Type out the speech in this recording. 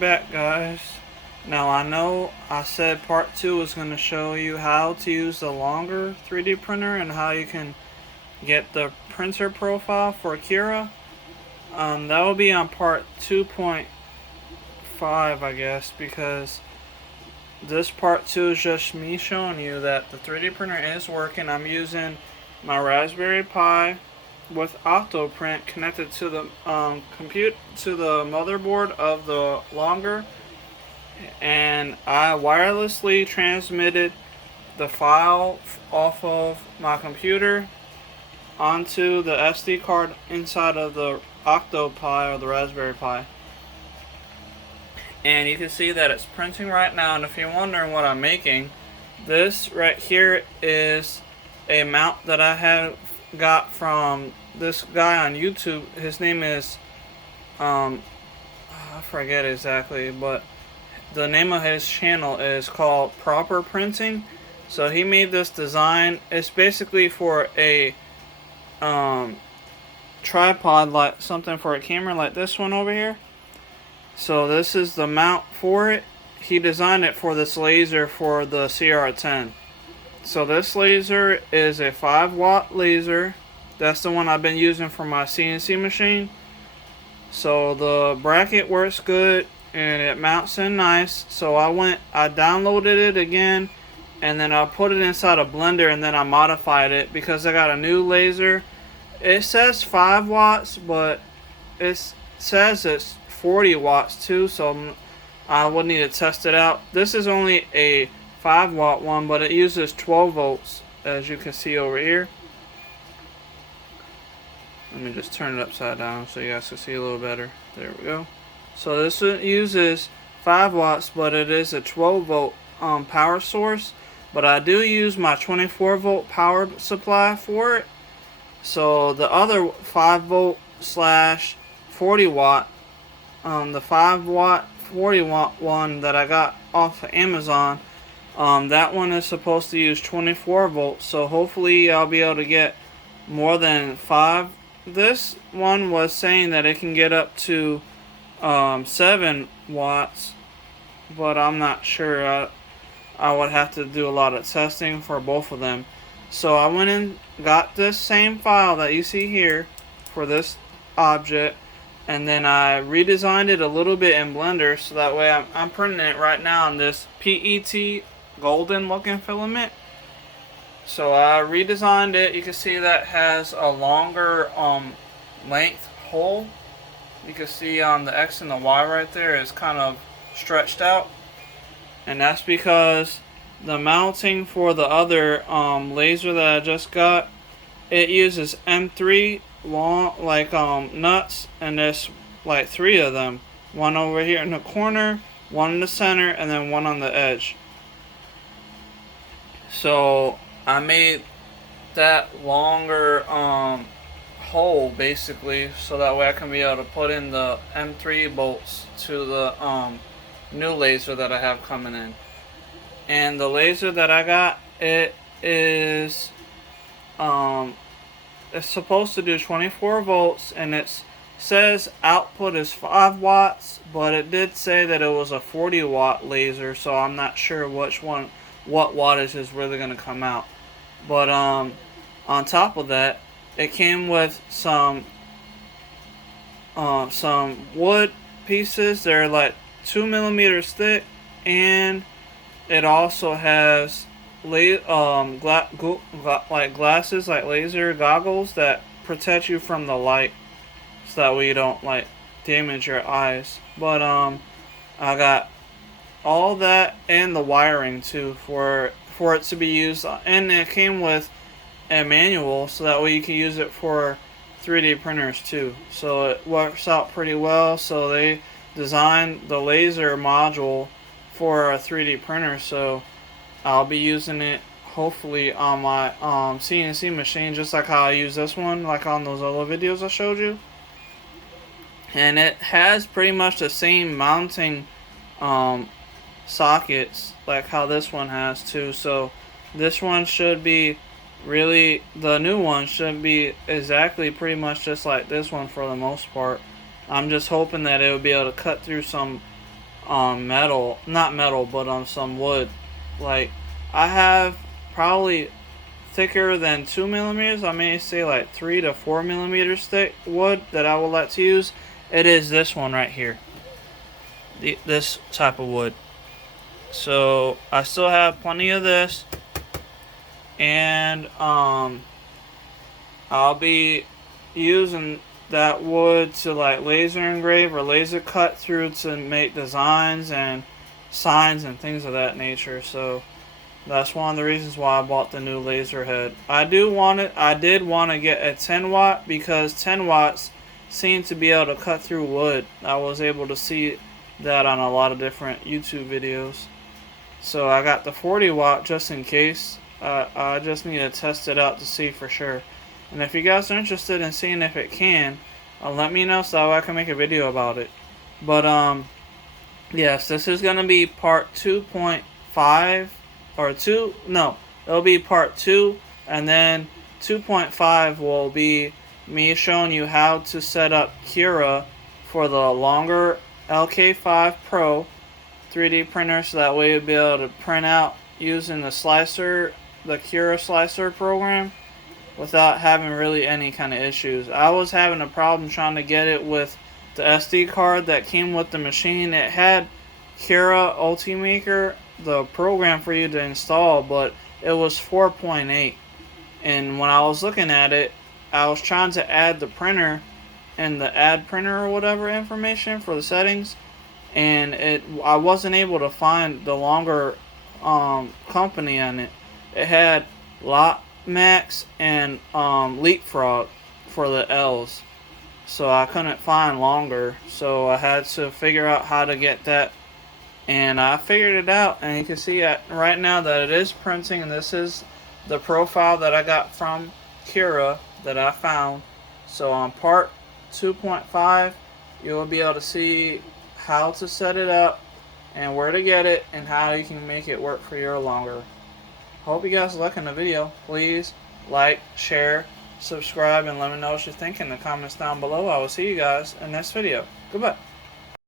back, guys. Now I know I said part 2 is going to show you how to use the longer 3D printer and how you can get the printer profile for Cura. That will be on part 2.5, I guess, because this part 2 is just me showing you that the 3D printer is working. I'm using my Raspberry Pi with Octoprint connected to the motherboard of the longer, and I wirelessly transmitted the file off of my computer onto the SD card inside of the OctoPi or the Raspberry Pi. And you can see that it's printing right now. And if you're wondering what I'm making, this right here is a mount that I have got from this guy on YouTube. His name is I forget exactly, but the name of his channel is called Proper Printing. So he made this design. It's basically for a tripod, like something for a camera like this one over here. So this is the mount for it. He designed it for this laser for the CR10. So this laser is a 5-watt laser. That's the one I've been using for my CNC machine. So the bracket works good and it mounts in nice. So I downloaded it again, and then I put it inside a blender, and then I modified it because I got a new laser. It says 5 watts, but it says it's 40 watts too, so I would need to test it out. This is only a 5-watt one, but it uses 12 volts, as you can see over here. Let me just turn it upside down so you guys can see a little better. There we go. So this uses 5 watts, but it is a 12 volt power source. But I do use my 24 volt power supply for it. So the other 5 volt slash 40 watt, the 5 watt 40 watt one that I got off of Amazon, that one is supposed to use 24 volts. So hopefully I'll be able to get more than 5. This one was saying that it can get up to 7 watts, but I'm not sure. I would have to do a lot of testing for both of them. So I went and got this same file that you see here for this object, and then I redesigned it a little bit in Blender, so that way I'm printing it right now on this PET golden looking filament. So I redesigned it. You can see that has a longer length hole. You can see on the X and the Y right there is kind of stretched out, and that's because the mounting for the other laser that I just got, it uses M3 long nuts, and there's like 3 of them. One over here in the corner, one in the center, and then one on the edge. So I made that longer hole basically, so that way I can be able to put in the M3 bolts to the new laser that I have coming in. And the laser that I got, it is it's supposed to do 24 volts, and it says output is 5 watts, but it did say that it was a 40 watt laser, so I'm not sure what wattage is really going to come out. But on top of that, it came with some wood pieces. They're like 2 millimeters thick, and it also has glasses, like laser goggles that protect you from the light, so that way you don't like damage your eyes. But I got all that and the wiring too for it to be used, and it came with a manual, so that way you can use it for 3D printers too. So it works out pretty well. So they designed the laser module for a 3D printer, so I'll be using it hopefully on my CNC machine, just like how I use this one, like on those other videos I showed you. And it has pretty much the same mounting sockets like how this one has too. So this one should be the new one should be exactly pretty much just like this one for the most part. I'm just hoping that it will be able to cut through some metal, not metal, but some wood. Like, I have probably thicker than 2 millimeters. I may say like 3 to 4 millimeters thick wood that I would like to use. It is this one right here, this type of wood. So I still have plenty of this, and I'll be using that wood to like laser engrave or laser cut through to make designs and signs and things of that nature. So that's one of the reasons why I bought the new laser head. I did want to get a 10 watt because 10 watts seem to be able to cut through wood. I was able to see that on a lot of different YouTube videos. So I got the 40 watt just in case. I just need to test it out to see for sure. And if you guys are interested in seeing if it can, let me know so I can make a video about it. But yes, this is gonna be part 2.5 or 2. No, it'll be part 2, and then 2.5 will be me showing you how to set up Cura for the longer lk5 Pro 3D printer, so that way you'll be able to print out using the slicer, the curaslicer program, without having really any kind of issues. I was having a problem trying to get it with the SD card that came with the machine. It had Cura Ultimaker, the program for you to install, but it was 4.8. And when I was looking at it, I was trying to add the printer and the add printer or whatever information for the settings, and I wasn't able to find the longer company on it. It had Max and Leapfrog for the L's, so I couldn't find longer, so I had to figure out how to get that, and I figured it out. And you can see right now that it is printing, and this is the profile that I got from Cura that I found. So on part 2.5 you'll be able to see how to set it up and where to get it and how you can make it work for your longer. Hope you guys are liking the video. Please like, share, subscribe, and let me know what you think in the comments down below. I will see you guys in the next video. Goodbye.